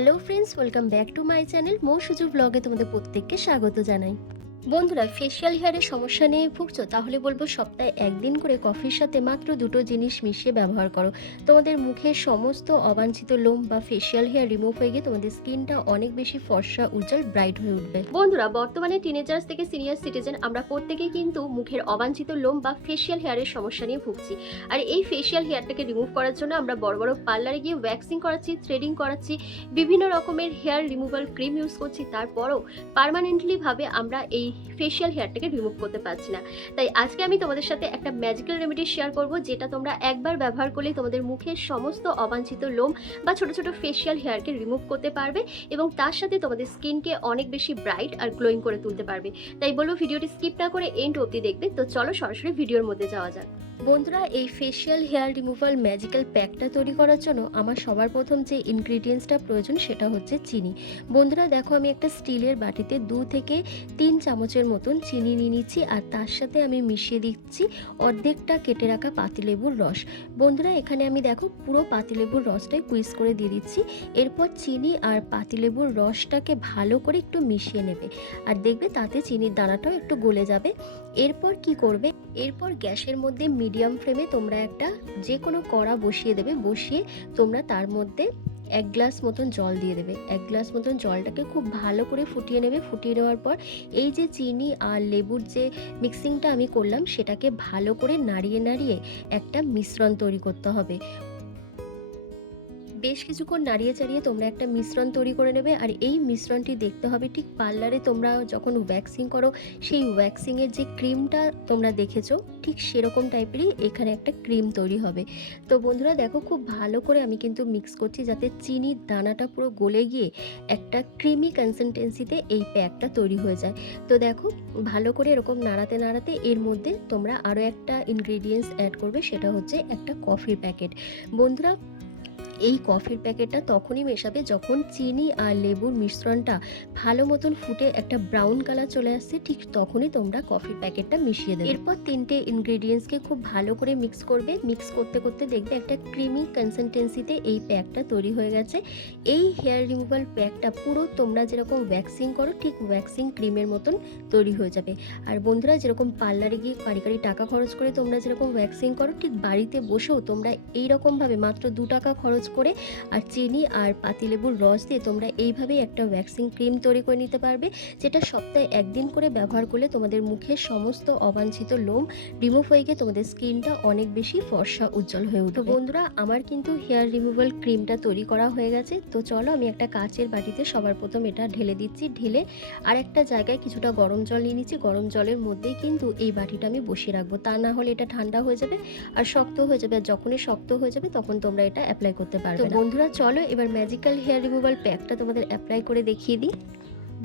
Hello friends, welcome back to my channel Mou Suju ব্লগে তোমাদের প্রত্যেককে স্বাগত জানাই। বন্ধুরা, ফেশিয়াল হেয়ারের সমস্যা নিয়ে ভুগছো? তাহলে বলবো সপ্তাহে একদিন করে কফির সাথে মাত্র দুটো জিনিস মিশিয়ে ব্যবহার করো। তোমাদের মুখের সমস্ত অবাঞ্ছিত লোম বা ফেশিয়াল হেয়ার রিমুভ হয়ে গিয়ে তোমাদের স্কিনটা অনেক বেশি ফর্সা, উজ্জ্বল, ব্রাইট হয়ে উঠবে। বন্ধুরা, বর্তমানে টিনেজার্স থেকে সিনিয়র সিটিজেন আমরা প্রত্যেকেই কিন্তু মুখের অবাঞ্ছিত লোম বা ফেশিয়াল হেয়ারের সমস্যা নিয়ে ভুগছি। আর এই ফেশিয়াল হেয়ারটাকে রিমুভ করার জন্য আমরা বড় বড় পার্লারে গিয়ে ওয়্যাক্সিং করাচ্ছি, থ্রেডিং করাচ্ছি, বিভিন্ন রকমের হেয়ার রিমুভাল ক্রিম ইউজ করছি, তারপরও পার্মানেন্টলি ভাবে আমরা এই ফেশিয়াল হেয়ারটাকে রিমুভ করতে পারছি না। তাই আজকে আমি তোমাদের সাথে একটা ম্যাজিক্যাল রেমেডি শেয়ার করব, যেটা তোমরা একবার ব্যবহার করলেই তোমাদের মুখের সমস্ত অবাঞ্ছিত লোম বা ছোট ছোট ফেশিয়াল হেয়ারকে রিমুভ করতে পারবে এবং তার সাথে তোমাদের স্কিনকে অনেক বেশি ব্রাইট আর গ্লোয়িং করে তুলতে পারবে। তাই বলবো ভিডিওটি স্কিপ না করে এন্ড অবধি দেখবে। তো চলো সরাসরি ভিডিওর মধ্যে যাওয়া যাক। বন্ধুরা, এই ফেশিয়াল হেয়ার রিমুভাল ম্যাজিক্যাল প্যাকটা তৈরি করার জন্য আমার সবার প্রথম যে ইনগ্রিডিয়েন্টসটা প্রয়োজন সেটা হচ্ছে চিনি। বন্ধুরা দেখো, আমি একটা স্টিলের বাটিতে 2 থেকে 3 চামচের মতন চিনি নিয়ে নিচ্ছি, আর তার সাথে আমি মিশিয়ে দিচ্ছি অর্ধেকটা কেটে রাখা পাতিলেবুর রস। বন্ধুরা, এখানে আমি দেখো পুরো পাতিলেবুর রসটাই কুইজ করে দিয়ে দিচ্ছি। এরপর চিনি আর পাতিলেবুর রসটাকে ভালো করে একটু মিশিয়ে নেবে, আর দেখবে তাতে চিনির দানাটাও একটু গলে যাবে। এরপর কি করবে, এরপর গ্যাসের মধ্যে মিডিয়াম ফ্লেমে তোমরা একটা যে কোনো কড়া বসিয়ে দেবে। বসিয়ে তোমরা তার মধ্যে 1 গ্লাস মতন জল দিয়ে দেবে। 1 গ্লাস মতন জলটাকে খুব ভালো করে ফুটিয়ে নেবে। ফুটিয়ে নেওয়ার পর এই যে চিনি আর লেবুর যে মিক্সিংটা আমি করলাম সেটাকে ভালো করে নাড়িয়ে নাড়িয়ে একটা মিশ্রণ তৈরি করতে হবে। বেশ কিছুক্ষণ নাড়িয়ে চাড়িয়ে তোমরা একটা মিশ্রণ তৈরি করে নেবে। আর এই মিশ্রণটি দেখতে হবে ঠিক পার্লারে তোমরা যখন ওয়্যাক্সিং করো সেই ওয়্যাক্সিংয়ের যে ক্রিমটা তোমরা দেখেছো ঠিক সেরকম টাইপেরই এখানে একটা ক্রিম তৈরি হবে। তো বন্ধুরা দেখো, খুব ভালো করে আমি কিন্তু মিক্স করছি যাতে চিনির দানাটা পুরো গলে গিয়ে একটা ক্রিমি কনসিস্টেন্সিতে এই প্যাকটা তৈরি হয়ে যায়। তো দেখো, ভালো করে এরকম নাড়াতে নাড়াতে এর মধ্যে তোমরা আরও একটা ইনগ্রিডিয়েন্টস অ্যাড করবে, সেটা হচ্ছে একটা কফির প্যাকেট। বন্ধুরা, এই কফির প্যাকেটটা তখনই মেশাবে যখন চিনি আর লেবুর মিশ্রণটা ভালো মতন ফুটে একটা ব্রাউন কালার চলে আসছে, ঠিক তখনই তোমরা কফির প্যাকেটটা মিশিয়ে দেবে। এরপর 3টে ইনগ্রিডিয়েন্টসকে খুব ভালো করে মিক্স করবে। মিক্স করতে করতে দেখবে একটা ক্রিমি কনসিস্টেন্সিতে এই প্যাকটা তৈরি হয়ে গেছে। এই হেয়ার রিমুভাল প্যাকটা পুরো তোমরা যেরকম ওয়্যাক্সিং করো ঠিক ওয়্যাক্সিং ক্রিমের মতন তৈরি হয়ে যাবে। আর বন্ধুরা, যেরকম পার্লারে গিয়ে কারি টাকা খরচ করে তোমরা যেরকম ওয়্যাক্সিং করো ঠিক বাড়িতে বসেও তোমরা এইরকমভাবে মাত্র 2 টাকা খরচ করে আর চিনি আর পাতিলেবুর রস দিয়ে তোমরা এইভাবেই একটা ওয়্যাক্সিং ক্রিম তৈরি করে নিতে পারবে, যেটা সপ্তাহে একদিন করে ব্যবহার করলে তোমাদের মুখের সমস্ত অবাঞ্ছিত লোম রিমুভ হয়ে গিয়ে তোমাদের স্কিনটা অনেক বেশি ফর্সা, উজ্জ্বল হয়ে উঠবে। বন্ধুরা, আমার কিন্তু হেয়ার রিমুভাল ক্রিমটা তৈরি করা হয়ে গেছে। তো চলো আমি একটা কাচের বাটিতে সবার প্রথম এটা ঢেলে দিচ্ছি। ঢেলে আর একটা জায়গায় কিছুটা গরম জল নিয়ে নিচ্ছি। গরম জলের মধ্যেই কিন্তু এই বাটিটা আমি বসিয়ে রাখবো, তা না হলে এটা ঠান্ডা হয়ে যাবে আর শক্ত হয়ে যাবে। আর যখনই শক্ত হয়ে যাবে তখন তোমরা এটা অ্যাপ্লাই করতে পারবে। তো বন্ধুরা চলো এবার ম্যাজিক্যাল হেয়ার রিমুভাল প্যাকটা তোমাদের অ্যাপ্লাই করে দেখিয়ে দিই।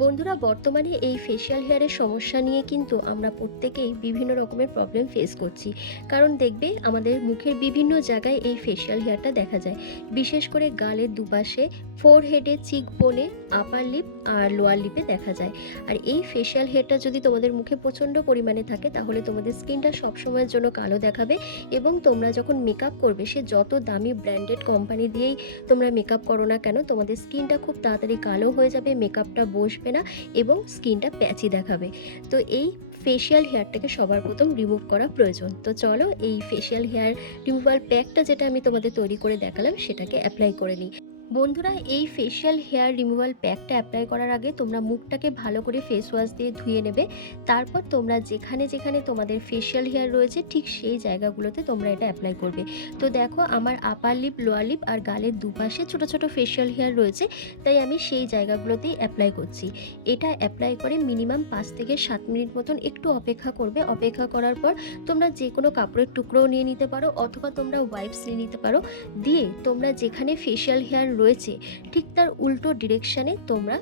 বন্ধুরা, বর্তমানে এই ফেশিয়াল হেয়ারের সমস্যা নিয়ে কিন্তু আমরা প্রত্যেকেই বিভিন্ন রকমের প্রবলেম ফেস করছি। কারণ দেখবে আমাদের মুখের বিভিন্ন জায়গায় এই ফেশিয়াল হেয়ারটা দেখা যায়, বিশেষ করে গালের দুপাশে, ফোরহেডে, চিক বোনে, আপার লিপ আর লোয়ার লিপে দেখা যায়। আর এই ফেশিয়াল হেয়ারটা যদি তোমাদের মুখে প্রচণ্ড পরিমাণে থাকে তাহলে তোমাদের স্কিনটা সবসময়ের জন্য কালো দেখাবে এবং তোমরা যখন মেকআপ করবে, সে যত দামি ব্র্যান্ডেড কোম্পানি দিয়েই তোমরা মেকআপ করো না কেন, তোমাদের স্কিনটা খুব তাড়াতাড়ি কালো হয়ে যাবে, মেকআপটা বসবে না এবং স্কিনটা প্যাচি দেখাবে। তো এই ফেশিয়াল হেয়ারটাকে সবার প্রথম রিমুভ করা প্রয়োজন। তো চলো এই ফেশিয়াল হেয়ার রিমুভাল প্যাকটা যেটা আমি তোমাদের তৈরি করে দেখালাম সেটাকে অ্যাপ্লাই করে নিই। বন্ধুরা, এই ফেশিয়াল হেয়ার রিমুভাল প্যাকটা অ্যাপ্লাই করার আগে তোমরা মুখটাকে ভালো করে ফেস ওয়াশ দিয়ে ধুয়ে নেবে। তারপর তোমরা যেখানে যেখানে তোমাদের ফেশিয়াল হেয়ার রয়েছে ঠিক সেই জায়গাগুলোতে তোমরা এটা অ্যাপ্লাই করবে। তো দেখো, আমার আপার লিপ, লোয়ার লিপ আর গালের দুপাশে ছোট ছোট ফেশিয়াল হেয়ার রয়েছে, তাই আমি সেই জায়গাগুলোতেই অ্যাপ্লাই করছি। এটা অ্যাপ্লাই করে মিনিমাম 5 থেকে 7 মিনিট মতন একটু অপেক্ষা করবে। অপেক্ষা করার পর তোমরা যে কোনো কাপড়ের টুকরোও নিয়ে নিতে পারো অথবা তোমরা ওয়াইপস নিয়ে নিতে পারো। দিয়ে তোমরা যেখানে ফেশিয়াল হেয়ার রয়েছে ঠিক তার উল্টো ডিরেকশানে তোমরা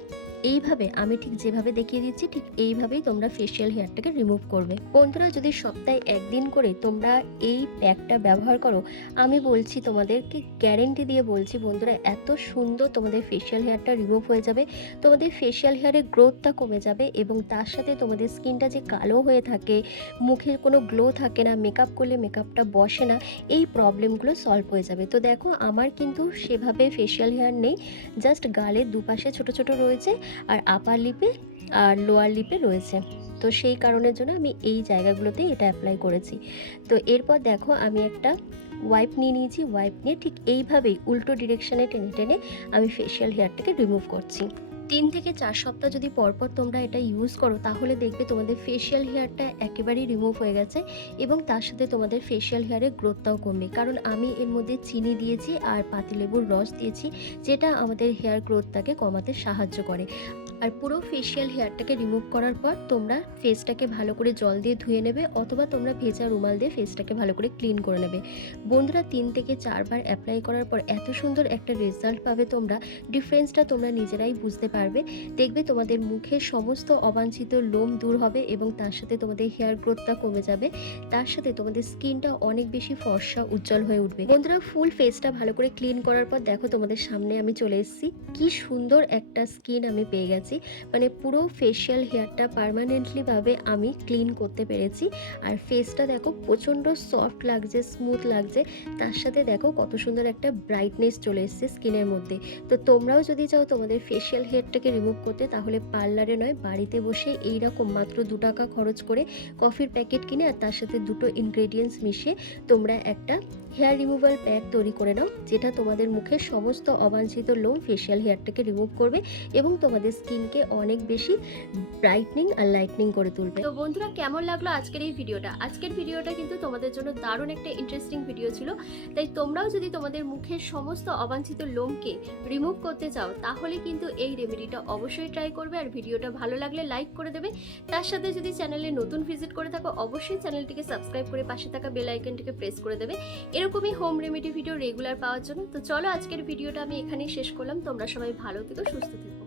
এইভাবে আমি ঠিক যেভাবে দেখিয়ে দিচ্ছি ঠিক এইভাবেই তোমরা ফেসিয়াল হেয়ারটাকে রিমুভ করবে। বন্ধুরা, যদি সপ্তাহে একদিন করে তোমরা এই প্যাকটা ব্যবহার করো, আমি বলছি তোমাদেরকে, গ্যারেন্টি দিয়ে বলছি বন্ধুরা, এত সুন্দর তোমাদের ফেসিয়াল হেয়ারটা রিমুভ হয়ে যাবে, তোমাদের ফেসিয়াল হেয়ারের গ্রোথটা কমে যাবে এবং তার সাথে তোমাদের স্কিনটা যে কালো হয়ে থাকে, মুখের কোনো গ্লো থাকে না, মেকআপ করলে মেকআপটা বসে না, এই প্রবলেমগুলো সলভ হয়ে যাবে। তো দেখো আমার কিন্তু সেভাবে ফেসিয়াল হেয়ার নেই, জাস্ট গালের দুপাশে ছোট ছোট রয়েছে আর আপার লিপে আর লোয়ার লিপে রয়েছে। তো সেই কারণের জন্য আমি এই জায়গাগুলোতেই এটা অ্যাপ্লাই করেছি। তো এরপর দেখো আমি একটা ওয়াইপ নিয়ে নিয়েছি, ওয়াইপ নিয়ে ঠিক এইভাবেই উল্টো ডিরেকশানে টেনে টেনে আমি ফেসিয়াল হেয়ারটাকে রিমুভ করছি। 3 থেকে 4 সপ্তাহ যদি পরপর তোমরা এটা ইউজ করো তাহলে দেখবে তোমাদের ফেসিয়াল হেয়ারটা একেবারেই রিমুভ হয়ে গেছে এবং তার সাথে তোমাদের ফেসিয়াল হেয়ারের গ্রোথটাও কমবে, কারণ আমি এর মধ্যে চিনি দিয়েছি আর পাতিলেবুর রস দিয়েছি, যেটা আমাদের হেয়ার গ্রোথটাকে কমাতে সাহায্য করে। আর পুরো ফেসিয়াল হেয়ারটাকে রিমুভ করার পর তোমরা ফেসটাকে ভালো করে জল দিয়ে ধুয়ে নেবে অথবা তোমরা ভেজা রুমাল দিয়ে ফেসটাকে ভালো করে ক্লিন করে নেবে। বন্ধুরা, 3 থেকে 4 বার অ্যাপ্লাই করার পর এত সুন্দর একটা রেজাল্ট পাবে তোমরা, ডিফারেন্সটা তোমরা নিজেরাই বুঝতে পারবে। দেখবে তোমাদের মুখের সমস্ত অবাঞ্ছিত লোম দূর হবে এবং তার সাথে তোমাদের হেয়ার গ্রোথটা কমে যাবে, তার সাথে তোমাদের স্কিনটা অনেক বেশি ফর্সা উজ্জ্বল হয়ে উঠবে। বন্ধুরা, ফুল ফেসটা ভালো করে ক্লিন করার পর দেখো তোমাদের সামনে আমি চলে এসেছি, কি সুন্দর একটা স্কিন আমি পেয়ে গেছি। মানে পুরো ফেসিয়াল হেয়ারটা পার্মানেন্টলি ভাবে আমি ক্লিন করতে পেরেছি আর ফেসটা দেখো প্রচণ্ড সফট লাগছে, স্মুথ লাগছে, তার সাথে দেখো কত সুন্দর একটা ব্রাইটনেস চলে এসছে স্কিনের মধ্যে। তো তোমরাও যদি চাও তোমাদের ফেসিয়াল হেয়ারটাকে রিমুভ করতে তাহলে পার্লারে নয়, বাড়িতে বসে এইরকম মাত্র 2 টাকা খরচ করে কফির প্যাকেট কিনে আর তার সাথে 2টো ইনগ্রেডিয়েন্টস মিশিয়ে তোমরা একটা হেয়ার রিমুভাল প্যাক তৈরি করে নাও, যেটা তোমাদের মুখের সমস্ত অবাঞ্ছিত লোম ফেসিয়াল হেয়ারটাকে রিমুভ করবে এবং তোমাদের স্কিনকে অনেক বেশি ব্রাইটনিং আর লাইটনিং করে তুলবে। তো বন্ধুরা, কেমন লাগলো আজকের এই ভিডিওটা? আজকের ভিডিওটা কিন্তু তোমাদের জন্য দারুণ একটা ইন্টারেস্টিং ভিডিও ছিল, তাই তোমরাও যদি তোমাদের মুখের সমস্ত অবাঞ্ছিত লোমকে রিমুভ করতে চাও তাহলে কিন্তু এই রেমেডিটা অবশ্যই ট্রাই করবে। আর ভিডিওটা ভালো লাগলে লাইক করে দেবে, তার সাথে যদি চ্যানেলে নতুন ভিজিট করে থাকো অবশ্যই চ্যানেলটিকে সাবস্ক্রাইব করে পাশে থাকা বেল আইকনটিকে প্রেস করে দেবে এরকমই হোম রেমেডি ভিডিও রেগুলার পাওয়ার জন্য। তো চলো আজকের ভিডিওটা আমি এখানেই শেষ করলাম, তোমরা সবাই ভালো থেকো, সুস্থ থেকো।